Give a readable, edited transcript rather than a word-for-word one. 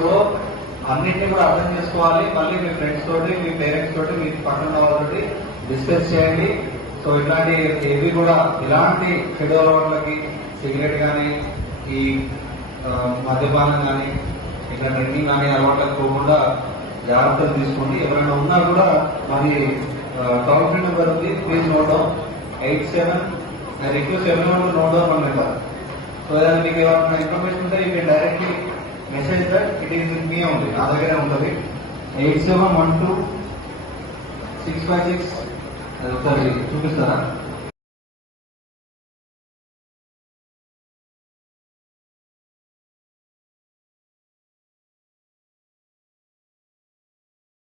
సో అన్నింటినీ కూడా అర్థం చేసుకోవాలి. మళ్ళీ మీ ఫ్రెండ్స్ తోటి, మీ పేరెంట్స్ తోటి, మీ పక్కన వాళ్ళతోటి డిస్కస్ చేయండి. సో ఇట్లాంటి ఏవి కూడా ఇలాంటి చెడు అలవాట్లకి, సిగరెట్ కానీ, ఈ మద్యపానం కానీ, ఇట్లా డ్రింకింగ్ కానీ అలవాట్లకు పోకుండా జాగ్రత్తలు తీసుకోండి. ఎవరైనా ఉన్నా కూడా మరి టోల్ ఫ్రీ నెంబర్ ఉంది, please note down 87. I request everyone to note down one number. So that మీకు ఏమైనా ఇన్ఫర్మేషన్ ఉంటే you can directly message that it is with me only, నా దగ్గరే ఉంటుంది. 8712 656 అది ఒకసారి చూపిస్తారా?